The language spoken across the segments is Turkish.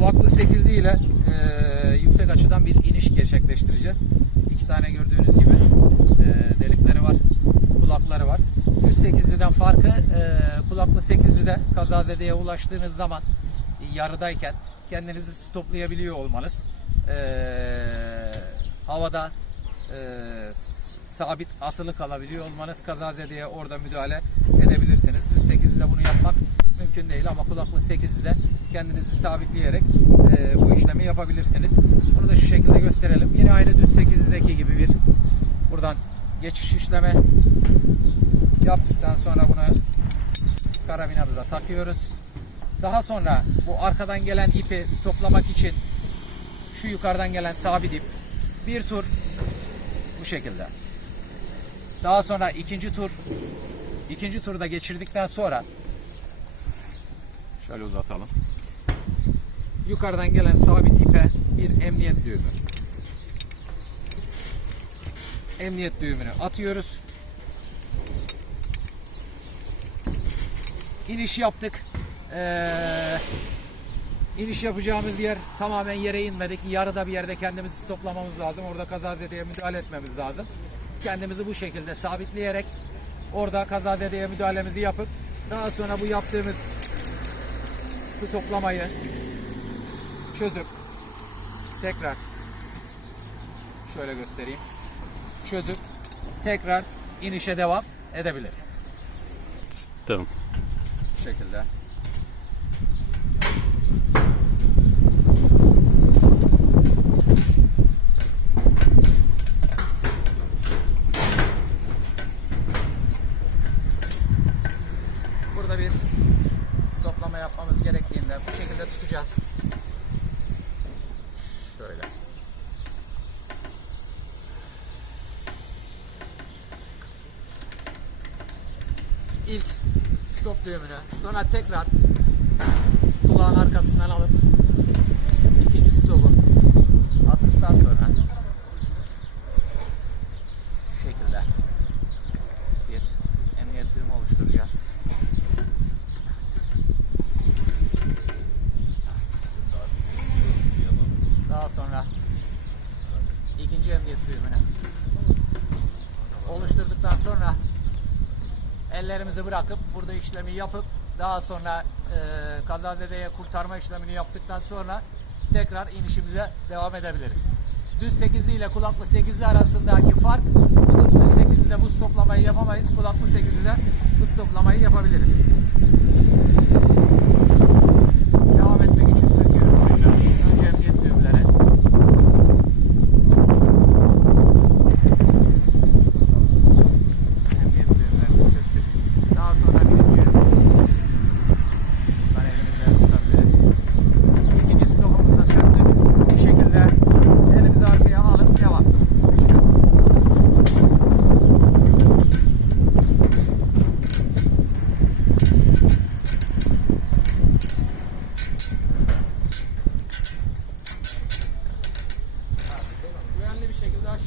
kulaklı 8'i ile e, yüksek açıdan bir iniş gerçekleştireceğiz. İki tane gördüğünüz gibi e, delikleri var, kulakları var. 108'liden farkı e, kulaklı 8'de kazazedeye ulaştığınız zaman yarıdayken kendinizi stoplayabiliyor olmanız. E, havada e, sabit asılı kalabiliyor olmanız kazazedeye orada müdahale edebilirsiniz. Düz 8'de bunu yapmak mümkün değil ama kulaklı 8'de kendinizi sabitleyerek e, bu işlemi yapabilirsiniz. Bunu da şu şekilde gösterelim. Yine aynı düz 8'deki gibi bir buradan geçiş işlemi yaptıktan sonra bunu karabinamıza takıyoruz. Daha sonra bu arkadan gelen ipi stoplamak için şu yukarıdan gelen sabit ip bir tur bu şekilde. Daha sonra ikinci tur ikinci turda geçirdikten sonra şöyle uzatalım. Yukarıdan gelen sabit ipe bir emniyet düğümü. Emniyet düğümünü atıyoruz. İniş yaptık. Ee, iniş yapacağımız yer tamamen yere inmedik. Yarıda bir yerde kendimizi toplamamız lazım. Orada kazazedeye müdahale etmemiz lazım. Kendimizi bu şekilde sabitleyerek orada kazazedeye müdahalemizi yapıp daha sonra bu yaptığımız su toplamayı çözüp tekrar şöyle göstereyim. Çözüp tekrar inişe devam edebiliriz. Tamam. Bu şekilde. Burada bir stoplama yapmamız gerektiğinde bu şekilde tutacağız. Şöyle. İlk stop düğümünü sonra tekrar kulağın arkasından alıp ikinci stopu attıktan sonra şu şekilde bir emniyet düğümü oluşturacağız. Daha sonra ikinci emniyet düğümünü oluşturduktan sonra ellerimizi bırakıp burada işlemi yapıp daha sonra e, kazazedeye kurtarma işlemini yaptıktan sonra tekrar inişimize devam edebiliriz. Düz 8 ile kulaklı 8 arasındaki fark budur. Düz 8'de buz toplamayı yapamayız. Kulaklı 8'de buz toplamayı yapabiliriz.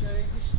change.